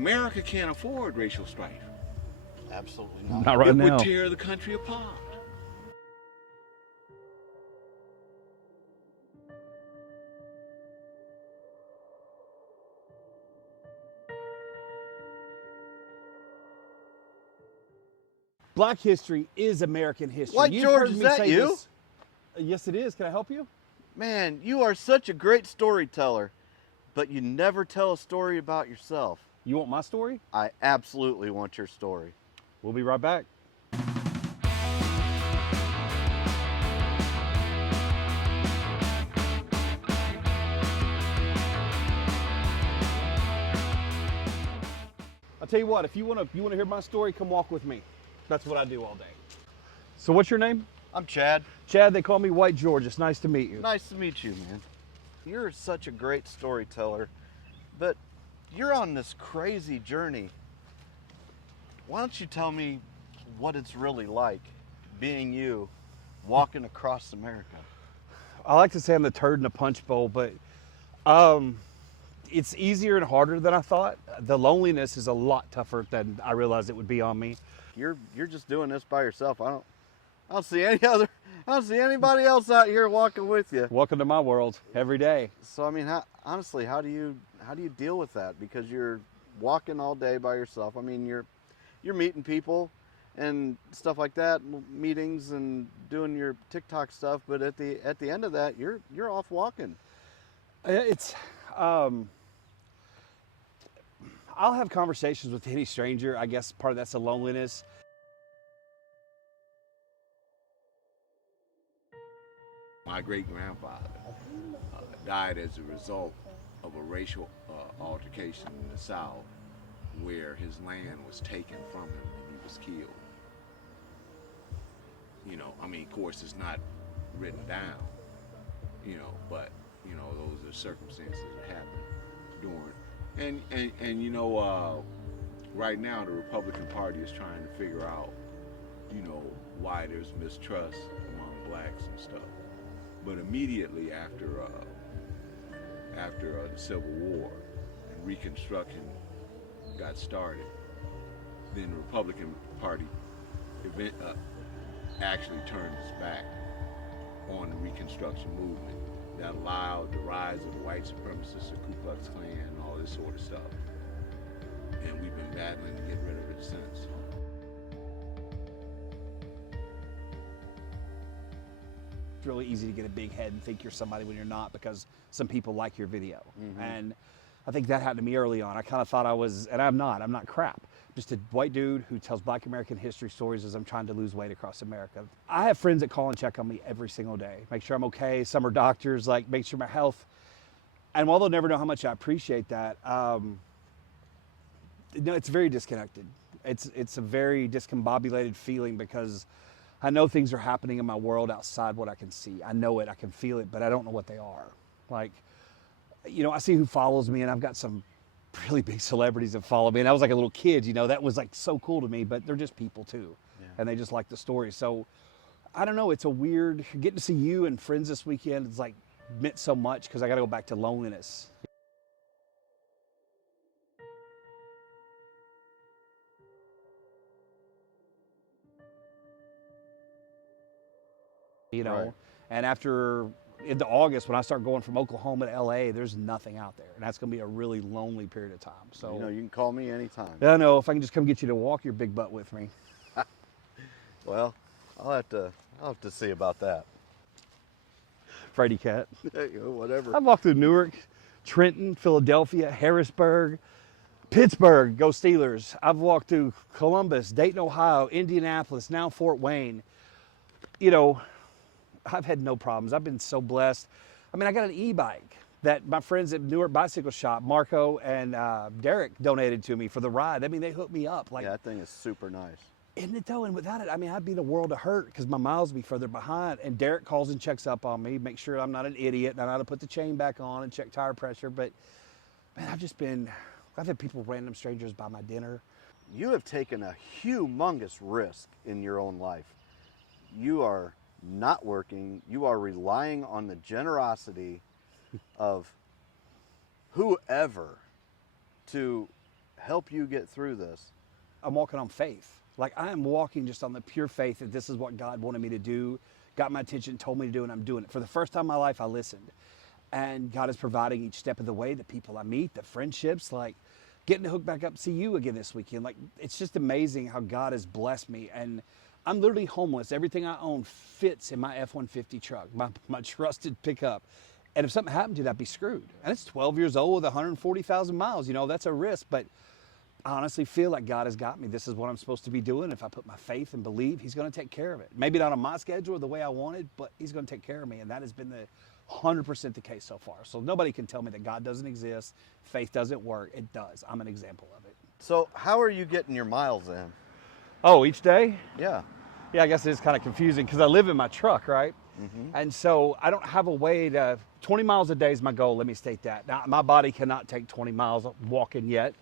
America can't afford racial strife. Absolutely not. Not right It now. would tear the country apart. Black history is American history. White You've George, heard is me that say you? this. Yes, it is. Can I help you? Man, you are such a great storyteller, but you never tell a story about yourself. You want my story? I absolutely want your story. We'll be right back. I'll tell you what, if you want to hear my story, come walk with me. That's what I do all day. So what's your name? I'm Chad. Chad, they call me White George. It's nice to meet you. Nice to meet you, man. You're such a great storyteller, but you're on this crazy journey. Why don't you tell me what it's really like being you, walking across America? I like to say I'm the turd in a punch bowl, but it's easier and harder than I thought. The loneliness is a lot tougher than I realized it would be on me. You're just doing this by yourself. I don't see anybody else out here walking with you. Welcome to my world every day. So I mean, honestly, how do you deal with that? Because you're walking all day by yourself. I mean, you're meeting people and stuff like that, meetings and doing your TikTok stuff. But at the end of that, you're off walking. It's I'll have conversations with any stranger. I guess part of that's the loneliness. My great-grandfather died as a result of a racial altercation in the South where his land was taken from him and he was killed. You know, I mean, of course, it's not written down, you know, but, you know, those are circumstances that happened during. And you know, right now the Republican Party is trying to figure out, you know, why there's mistrust among blacks and stuff. But immediately after the Civil War and Reconstruction got started, then the Republican Party actually turned its back on the Reconstruction movement that allowed the rise of the white supremacists, the Ku Klux Klan, and all this sort of stuff. And we've been battling to get rid of it since. It's really easy to get a big head and think you're somebody when you're not because some people like your video. Mm-hmm. And I think that happened to me early on. I kind of thought I was, and I'm not crap. Just a white dude who tells Black American history stories as I'm trying to lose weight across America. I have friends that call and check on me every single day, make sure I'm okay. Some are doctors, like make sure my health. And while they'll never know how much I appreciate that, no, it's very disconnected. It's a very discombobulated feeling because I know things are happening in my world outside what I can see. I know it, I can feel it, but I don't know what they are. Like, you know, I see who follows me, and I've got some really big celebrities that follow me. And I was like a little kid, you know, that was like so cool to me, but they're just people too. Yeah. And they just like the story. So I don't know, it's a weird, getting to see you and friends this weekend, it's like meant so much because I got to go back to loneliness. You know, Right. and after into August, when I start going from Oklahoma to LA, there's nothing out there. And that's going to be a really lonely period of time. So, You know, you can call me anytime. I don't know if I can just come get you to walk your big butt with me. Well, I'll have to see about that. Frady cat. Whatever. I've walked through Newark, Trenton, Philadelphia, Harrisburg, Pittsburgh, go Steelers. I've walked through Columbus, Dayton, Ohio, Indianapolis, now Fort Wayne. You know, I've had no problems. I've been so blessed. I mean, I got an e-bike that my friends at Newark Bicycle Shop, Marco and Derek, donated to me for the ride. I mean, they hooked me up. Like, Yeah, that thing is super nice. isn't it though? And without it, I mean, I'd be in a world of hurt because my miles would be further behind. And Derek calls and checks up on me, make sure I'm not an idiot, and I know how to put the chain back on and check tire pressure. But man, I've had people, random strangers, buy my dinner. You have taken a humongous risk in your own life. You are not working. You are relying on the generosity of whoever to help you get through this? I'm walking on faith. Like I am walking just on the pure faith that this is what God wanted me to do, got my attention, told me to do, and I'm doing it. For the first time in my life, I listened. And God is providing each step of the way, the people I meet, the friendships, like getting to hook back up, see you again this weekend. Like it's just amazing how God has blessed me. And I'm literally homeless. Everything I own fits in my F-150 truck, my trusted pickup. And if something happened to it, I'd be screwed. And it's 12 years old with 140,000 miles. You know, that's a risk, but I honestly feel like God has got me. This is what I'm supposed to be doing. If I put my faith and believe, he's going to take care of it. Maybe not on my schedule or the way I wanted, but he's going to take care of me. And that has been the 100% the case so far. So nobody can tell me that God doesn't exist, faith doesn't work. It does. I'm an example of it. So how are you getting your miles in? Oh, each day? Yeah. Yeah, I guess it's kind of confusing because I live in my truck, right? Mm-hmm. And so I don't have a way to, 20 miles a day is my goal, let me state that. Now, my body cannot take 20 miles walking yet,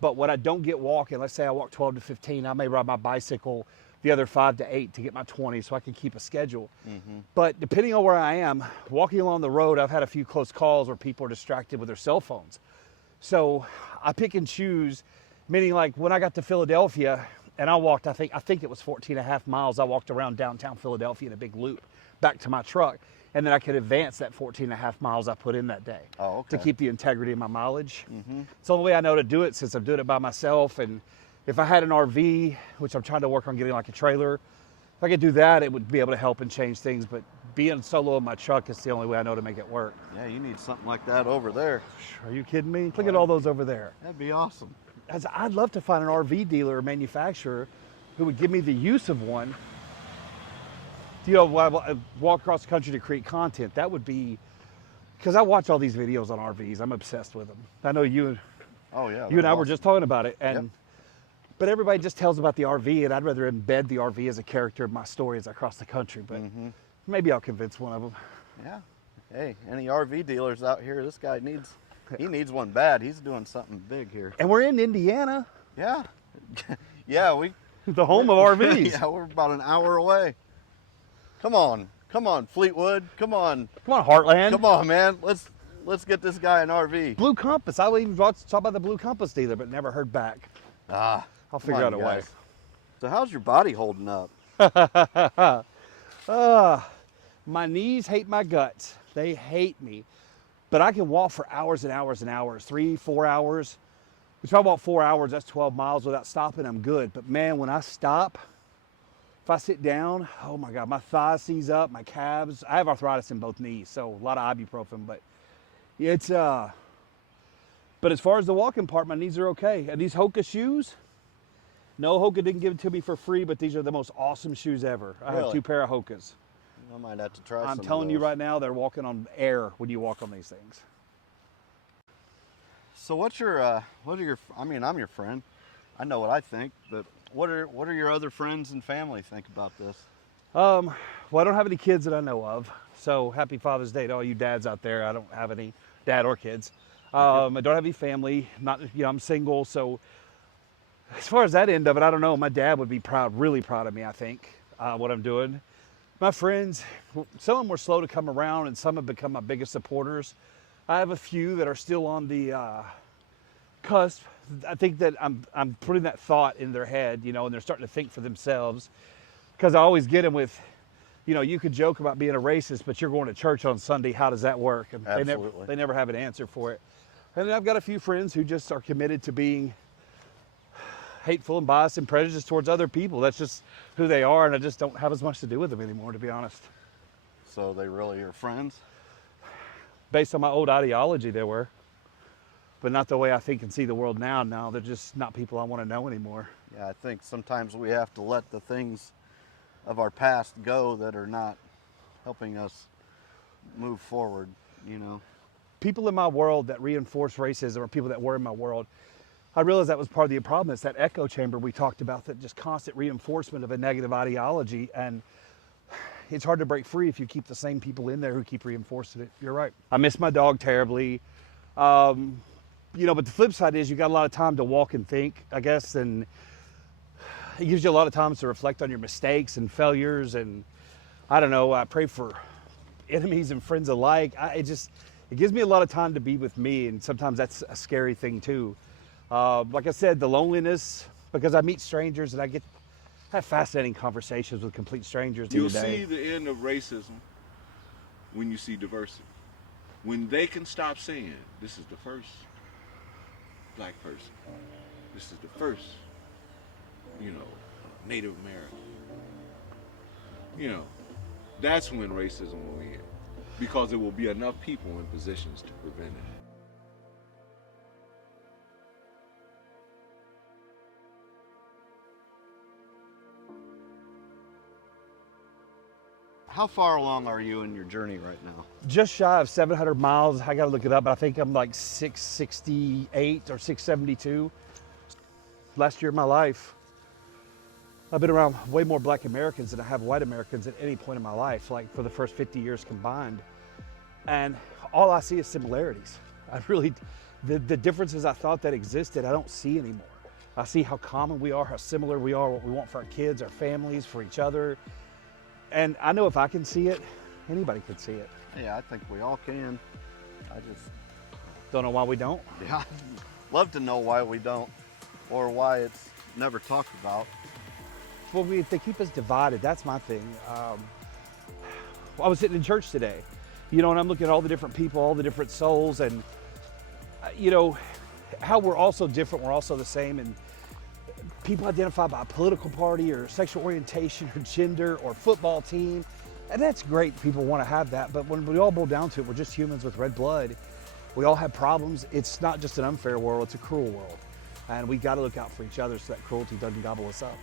but when I don't get walking, let's say I walk 12 to 15, I may ride my bicycle the other 5 to 8 to get my 20 so I can keep a schedule. Mm-hmm. But depending on where I am, walking along the road, I've had a few close calls where people are distracted with their cell phones. So I pick and choose, meaning like when I got to Philadelphia and I walked, I think it was 14 and a half miles, I walked around downtown Philadelphia in a big loop back to my truck. And then I could advance that 14 and a half miles I put in that day to keep the integrity of my mileage. Mm-hmm. It's the only way I know to do it since I'm doing it by myself. And if I had an RV, which I'm trying to work on getting like a trailer, if I could do that, it would be able to help and change things. But being solo in my truck is the only way I know to make it work. Yeah, you need something like that over there. Are you kidding me? Look at all those over there. That'd be awesome. I'd love to find an RV dealer or manufacturer who would give me the use of one. You know, walk across the country to create content. That would be, because I watch all these videos on RVs. I'm obsessed with them. I know you and I were just talking about it. And Yep. But everybody just tells about the RV, and I'd rather embed the RV as a character of my story as I cross the country. But maybe I'll convince one of them. Yeah. Hey, any RV dealers out here? This guy needs one bad. He's doing something big here. And we're in Indiana, Yeah. Yeah, the home of RVs. Yeah, we're about an hour away. Come on, Fleetwood. Come on, Heartland. come on, man. Let's get this guy an RV. Blue Compass. I even talk about the Blue Compass dealer, but never heard back. I'll figure out a way. So how's your body holding up? My knees hate my guts. They hate me. But I can walk for hours and hours and hours, 3-4 hours. If I walk 4 hours, that's 12 miles without stopping, I'm good. But man, when I stop, if I sit down, oh my God, my thighs seize up, my calves. I have arthritis in both knees, so a lot of ibuprofen, but it's, but as far as the walking part, my knees are okay. And these Hoka shoes, no, Hoka didn't give it to me for free, but these are the most awesome shoes ever. I have Really? 2 pair of Hokas. I might have to try some I'm of telling you those. right now, they're walking on air when you walk on these things. So what are your, I mean, I'm your friend. I know what I think, but what are your other friends and family think about this? Well, I don't have any kids that I know of. So happy Father's Day to all you dads out there. I don't have any dad or kids. I don't have any family. I'm single. So as far as that end of it, I don't know. My dad would be proud, really proud of me, I think, what I'm doing. My friends, some of them were slow to come around and some have become my biggest supporters. I have a few that are still on the cusp. I think that I'm putting that thought in their head, and they're starting to think for themselves. Because I always get them with, you could joke about being a racist, but you're going to church on Sunday. How does that work? And Absolutely. they never have an answer for it. And then I've got a few friends who just are committed to being hateful and biased and prejudiced towards other people. That's just who they are, and I just don't have as much to do with them anymore, to be honest. So they really are friends? Based on my old ideology, they were. But not the way I think and see the world now. No, they're just not people I want to know anymore. Yeah, I think sometimes we have to let the things of our past go that are not helping us move forward, People in my world that reinforce racism, or people that were in my world, I realized that was part of the problem. It's that echo chamber we talked about, that just constant reinforcement of a negative ideology. And it's hard to break free if you keep the same people in there who keep reinforcing it. You're right. I miss my dog terribly. But the flip side is you got a lot of time to walk and think, I guess, and it gives you a lot of time to reflect on your mistakes and failures. And I don't know, I pray for enemies and friends alike. It gives me a lot of time to be with me, and sometimes that's a scary thing too. Like I said, the loneliness, because I meet strangers and I get have fascinating conversations with complete strangers. You'll day to day. see the end of racism when you see diversity. When they can stop saying, this is the first black person, this is the first, Native American. That's when racism will end. Because there will be enough people in positions to prevent it. How far along are you in your journey right now? Just shy of 700 miles. I got to look it up, but I think I'm like 668 or 672. Last year of my life, I've been around way more black Americans than I have white Americans at any point in my life, like for the first 50 years combined. And all I see is similarities. The differences I thought that existed, I don't see anymore. I see how common we are, how similar we are, what we want for our kids, our families, for each other. And I know if I can see it, anybody can see it. Yeah, I think we all can. I just Don't know why we don't. Yeah, I'd love to know why we don't, or why it's never talked about. Well, they keep us divided. That's my thing. I was sitting in church today, and I'm looking at all the different people, all the different souls, and how we're all so different, we're all so the same, and people identify by political party or sexual orientation or gender or football team, and that's great. People want to have that, but when we all boil down to it, we're just humans with red blood. We all have problems. It's not just an unfair world, it's a cruel world, and we got to look out for each other so that cruelty doesn't gobble us up.